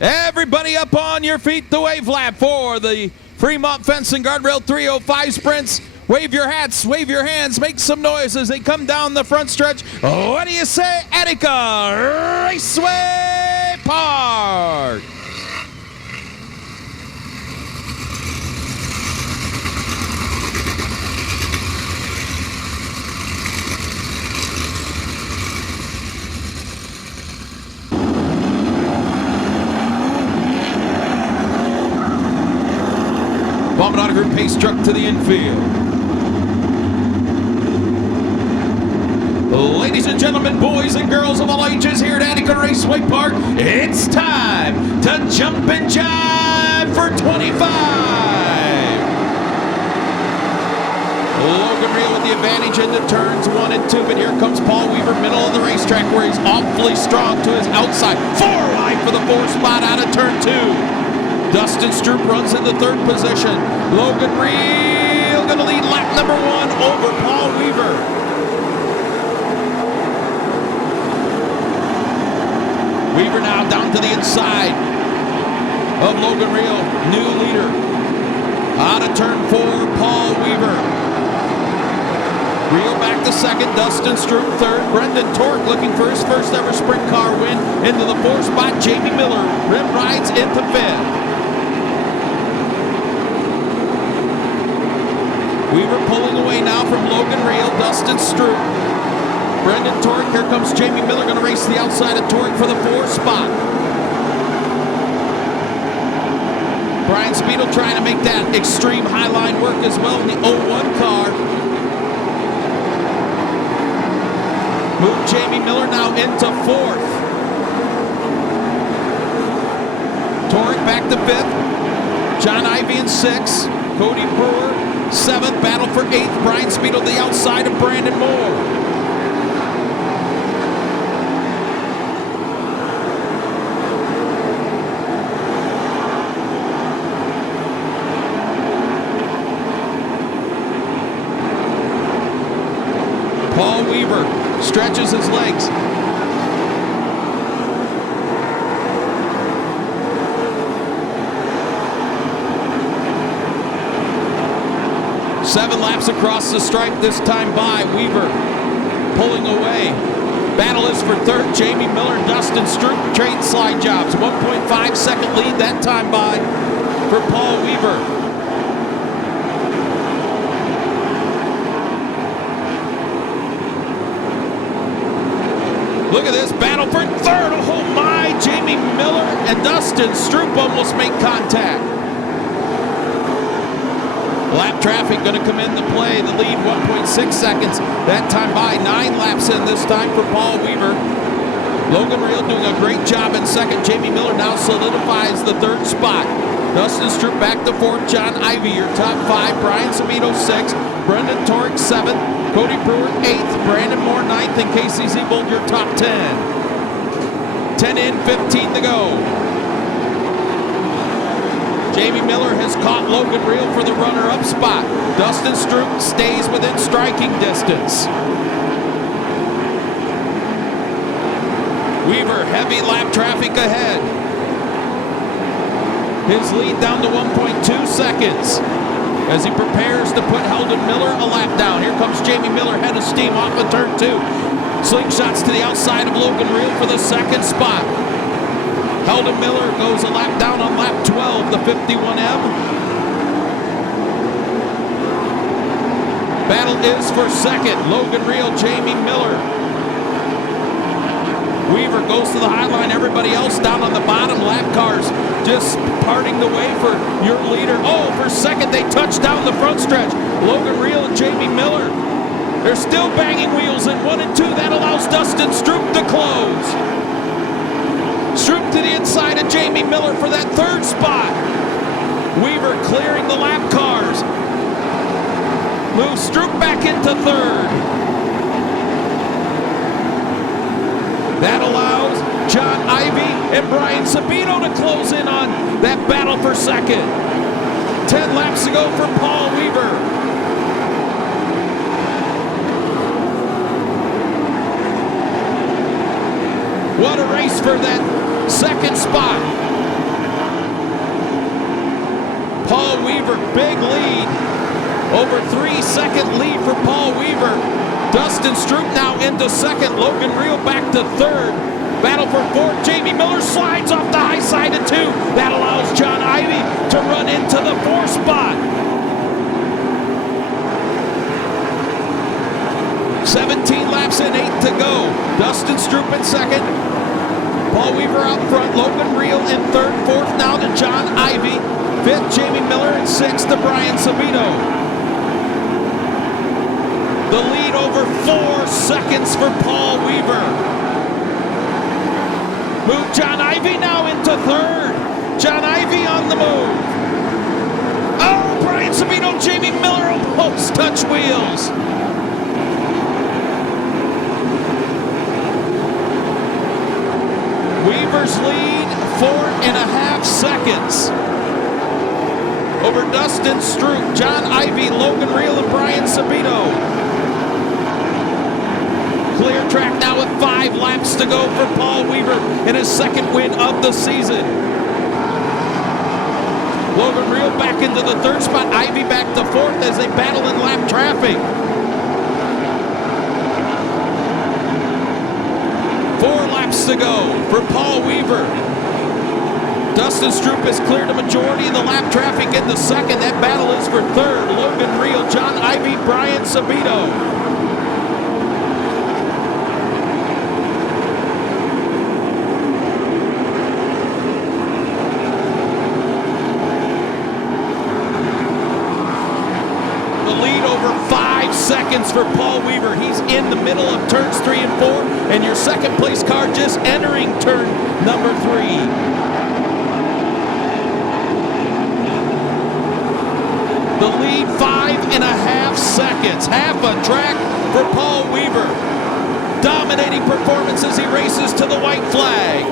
Everybody up on your feet, the wave lap for the Fremont Fence and Guardrail 305 sprints. Wave your hats, wave your hands, make some noise as they come down the front stretch. What do you say, Attica Raceway Park? Bombing on a group pace truck to the infield. Ladies and gentlemen, boys and girls of all ages here at Attica Raceway Park, it's time to jump and jive for 25. Logan Real with the advantage into turns 1 and 2, but here comes Paul Weaver, middle of the racetrack where he's awfully strong to his outside. 4 wide for the 4 spot out of turn 2. Dustin Stroop runs in the 3rd position. Logan Real going to lead lap number 1 over Paul Weaver. Weaver now down to the inside of Logan Real, new leader. Out of turn 4, Paul Weaver. Real back to 2nd, Dustin Stroop 3rd. Brendan Tork looking for his first ever sprint car win into the 4th spot. Jamie Miller rim rides into 5th. Weaver pulling away now from Logan Real, Dustin Stroop. Brendan Tork, here comes Jamie Miller, going to race the outside of Tork for the 4th spot. Brian Speedo trying to make that extreme high line work as well in the 01 car. Move Jamie Miller now into 4th. Tork back to 5th. John Ivey in 6th. Cody Brewer 7th. Battle for 8th. Brian Speedo the outside of Brandon Moore. Paul Weaver stretches his legs. Seven laps across the stripe this time by Weaver. Pulling away. Battle is for 3rd. Jamie Miller and Dustin Stroop trade slide jobs. 1.5 second lead that time by for Paul Weaver. Look at this battle for 3rd. Oh my! Jamie Miller and Dustin Stroop almost make contact. Lap traffic going to come into play. The lead 1.6 seconds. That time by 9 laps in this time for Paul Weaver. Logan Real doing a great job in 2nd. Jamie Miller now solidifies the 3rd spot. Dustin Stroop back to 4th. John Ivey, your top 5. Brian Speedo 6th. Brendan Tork 7th. Cody Brewer 8th. Brandon Moore 9th. And Casey Siebold your top 10. 10 in, 15 to go. Jamie Miller has caught Logan Real for the runner-up spot. Dustin Stroop stays within striking distance. Weaver, heavy lap traffic ahead. His lead down to 1.2 seconds as he prepares to put Heldon Miller a lap down. Here comes Jamie Miller, head of steam off of turn 2. Slingshots to the outside of Logan Real for the 2nd spot. Heldon Miller goes a lap down on lap 12, the 51M. Battle is for 2nd. Logan Real, Jamie Miller. Weaver goes to the high line. Everybody else down on the bottom. Lap cars just parting the way for your leader. Oh, for 2nd, they touch down the front stretch. Logan Real and Jamie Miller. They're still banging wheels in 1 and 2. That allows Dustin Stroop to close. Stroop to the inside of Jamie Miller for that 3rd spot. Weaver clearing the lap cars. Moves Stroop back into 3rd. That allows John Ivey and Brian Sabino to close in on that battle for 2nd. 10 laps to go for Paul Weaver. What a race for that 2nd spot. Weaver, big lead. Over 3-second lead for Paul Weaver. Dustin Stroop now into second. Logan Reel back to third. Battle for fourth. Jamie Miller slides off the high side of 2. That allows John Ivy to run into the 4th spot. 17 laps in, 8 to go. Dustin Stroop in second. Paul Weaver out front. Logan Reel in third. Fourth now to John Ivy. Fifth, Jamie Miller. And sixth to Brian Sabino. The lead over 4 seconds for Paul Weaver. Move John Ivy now into third. John Ivy on the move. Oh, Brian Sabino, Jamie Miller almost touch wheels. Weaver's lead 4.5 seconds. Over Dustin Stroop, John Ivy, Logan Reel, and Brian Sabino. Clear track now with 5 laps to go for Paul Weaver in his second win of the season. Logan Reel back into the third spot. Ivy back to fourth as they battle in lap traffic. 4 laps to go for Paul Weaver. Dustin Stroop has cleared a majority of the lap traffic in the second. That battle is for third. Logan Reel, John Ivy, Brian Sabino. Seconds for Paul Weaver. He's in the middle of turns 3 and 4, and your second place car just entering turn number 3. The lead 5.5 seconds. Half a track for Paul Weaver. Dominating performance as he races to the white flag.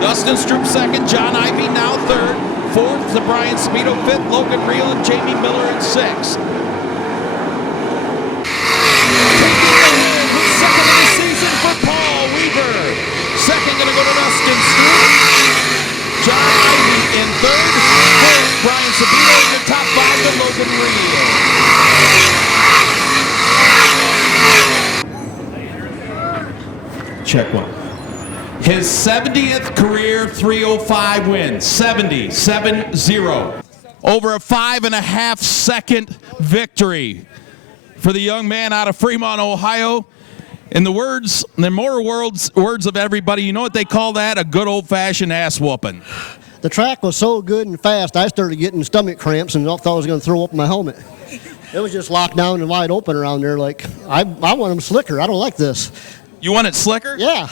Dustin Stroop second, John Ivy now third, fourth to Brian Sabino, fifth, Logan Reel and Jamie Miller in sixth. Second of the season for Paul Weaver. Second going to go to Dustin Stroop. John Ivy in third, fourth, Brian Sabino in the top 5 to Logan Reel. Check one. His 70th career 305 win, 70-7-0. Over a 5.5 second victory for the young man out of Fremont, Ohio. In the words of everybody, you know what they call that? A good old-fashioned ass whooping. The track was so good and fast, I started getting stomach cramps and thought I was going to throw up my helmet. It was just locked down and wide open around there. Like, I want them slicker. I don't like this. You want it slicker? Yeah.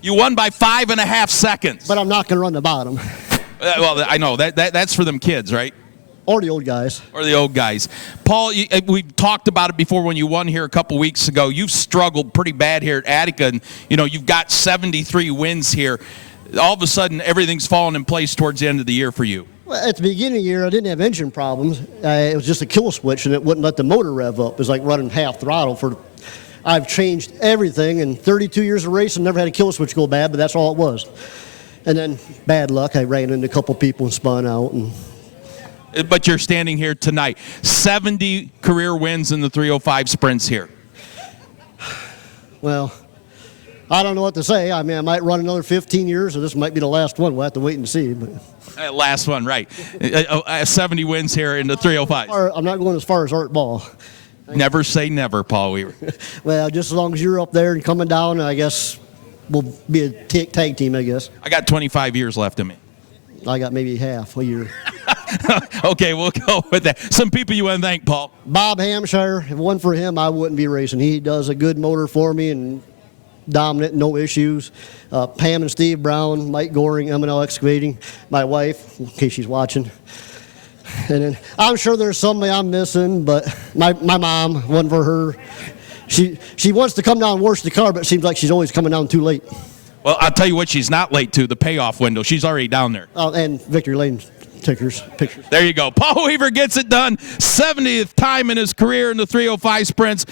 You won by 5.5 seconds. But I'm not going to run the bottom. Well, I know. That's for them kids, right? Or the old guys. Or the old guys. Paul, we talked about it before when you won here a couple weeks ago. You've struggled pretty bad here at Attica, and you've got 73 wins here. All of a sudden, everything's fallen in place towards the end of the year for you. Well, at the beginning of the year, I didn't have engine problems. It was just a kill switch, and it wouldn't let the motor rev up. It was like running half throttle for... I've changed everything in 32 years of racing, never had a kill switch go bad, but that's all it was. And then bad luck, I ran into a couple people and spun out. But you're standing here tonight. 70 career wins in the 305 sprints here. Well, I don't know what to say. I mean, I might run another 15 years, or this might be the last one. We'll have to wait and see. But last one, right. 70 wins here in the 305. I'm not going as far as Art Ball. Never say never, Paul Weaver. Well, just as long as you're up there and coming down, I guess we'll be a tag team, I guess. I got 25 years left in me. I got maybe half a year. Okay, we'll go with that. Some people you want to thank, Paul. Bob Hampshire. If it wasn't for him, I wouldn't be racing. He does a good motor for me and dominant, no issues. Pam and Steve Brown, Mike Goring, M&L Excavating, my wife, in case she's watching. And then I'm sure there's somebody I'm missing, but my mom, one for her. She wants to come down and wash the car, but it seems like she's always coming down too late. Well, I'll tell you what she's not late to, the payoff window. She's already down there. And Victory Lane pictures. There you go. Paul Weaver gets it done. 70th time in his career in the 305 sprints.